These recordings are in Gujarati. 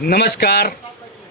નમસ્કાર,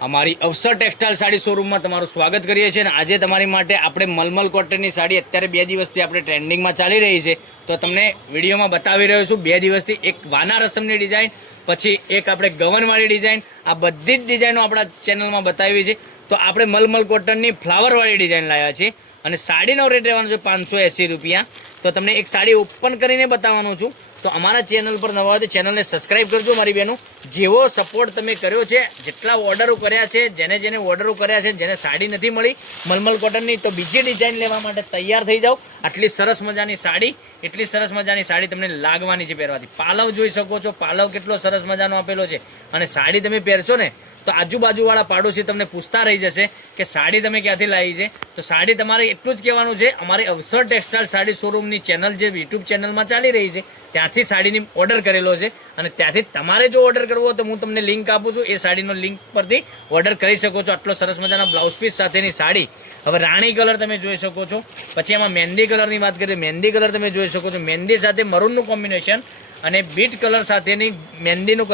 અમારી અવસર ટેક્સટાઇલ સાડી શોરૂમમાં તમારું સ્વાગત કરીએ છીએ અને આજે તમારી માટે આપણે મલમલ કોટનની સાડી અત્યારે 2 દિવસથી આપણે ટ્રેન્ડિંગમાં ચાલી રહી છે તો તમને વિડીયોમાં બતાવી રહ્યો છું. 2 દિવસથી એક વાના રસમની ડિઝાઇન, પછી એક આપણે ગવનવાળી ડિઝાઇન, આ બધી જ ડિઝાઇનો આપણા ચેનલમાં બતાવી છે. તો આપણે મલમલ કોટનની ફ્લાવરવાળી ડિઝાઇન લાવ્યા છીએ અને સાડીનો રેટ રહેવાનો છે 580 રૂપિયા. તો તમને એક સાડી ઓપન કરીને બતાવવાનો છું. તો અમારા ચેનલ પર નવા હોય તો ચેનલને સબસ્ક્રાઇબ કરજો મારી બહેનો. જેવો સપોર્ટ તમે કર્યો છે, જેટલા ઓર્ડરો કર્યા છે, જેને ઓર્ડરો કર્યા છે, જેને સાડી નથી મળી મલમલ કોટનની, તો બીજી ડિઝાઇન લેવા માટે તૈયાર થઈ જાઓ. આટલી સરસ મજાની સાડી, એટલી સરસ મજાની સાડી તમને લાગવાની છે પહેરવાથી. પાલવ જોઈ શકો છો, પાલવ કેટલો સરસ મજાનો આપેલો છે અને સાડી તમે પહેરશો ને તો આજુબાજુવાળા પાડોશી તમને પૂછતા રહી જશે કે સાડી તમે ક્યાંથી લાવી છે. તો સાડી તમારે એટલું જ કહેવાનું છે, અમારી અવસર ટેક્સટાઇલ સાડી શોરૂમની ચેનલ જે યુટ્યુબ ચેનલમાં ચાલી રહી છે ત્યાંથી સાડીની ઓર્ડર કરેલો છે અને ત્યાંથી તમારે જો ઓર્ડર કરવો હોય તો હું તમને લિંક આપું છું, એ સાડીનો લિંક પરથી ઓર્ડર કરી શકો છો. આટલો સરસ મજાના બ્લાઉઝ પીસ સાથેની સાડી. હવે રાણી કલર તમે જોઈ શકો છો, પછી એમાં મહેંદી કલરની વાત કરીએ, મહેંદી કલર તમે જોઈ શકો છો, મહેંદી સાથે મરૂનનું કોમ્બિનેશન અને બીટ કલર સાથેની મહેંદીનું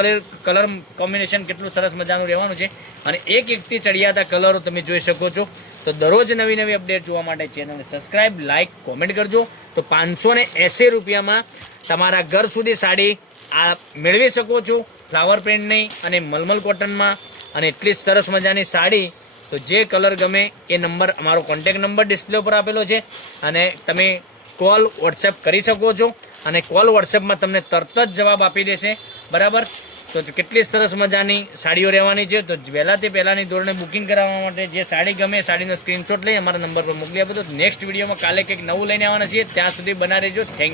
કલર કોમ્બિનેશન કેટલું સરસ મજાનું રહેવાનું છે અને એકથી ચડિયાતા કલરો તમે જોઈ શકો છો. તો દરરોજ નવી નવી અપડેટ જોવા માટે ચેનલને સબસ્ક્રાઇબ, લાઇક, કોમેન્ટ કરજો. તો 580 રૂપિયામાં તમારા ઘર સુધી સાડી આ મેળવી શકો છો, ફ્લાવર પ્રિન્ટની અને મલમલ કોટનમાં, અને એટલી સરસ મજાની સાડી. તો જે કલર ગમે એ નંબર, અમારો કોન્ટેક નંબર ડિસ્પ્લે ઉપર આપેલો છે અને તમે કોલ વોટ્સએપ કરી શકો છો અને કોલ વોટ્સએપમાં તમને તરત જ જવાબ આપી દેશે. બરાબર? તો કેટલી સરસ મજાની સાડીઓ રહેવાની છે. તો વહેલાથી પહેલાંની ધોરણે બુકિંગ કરાવવા માટે જે સાડી ગમે સાડીનો સ્ક્રીનશોટ લઈ અમારા નંબર પર મોકલી આપો. તો નેક્સ્ટ વિડીયોમાં કાલે કંઈક નવું લઈને આવવાના છીએ. ત્યાં સુધી બના રહેજો. Thank you.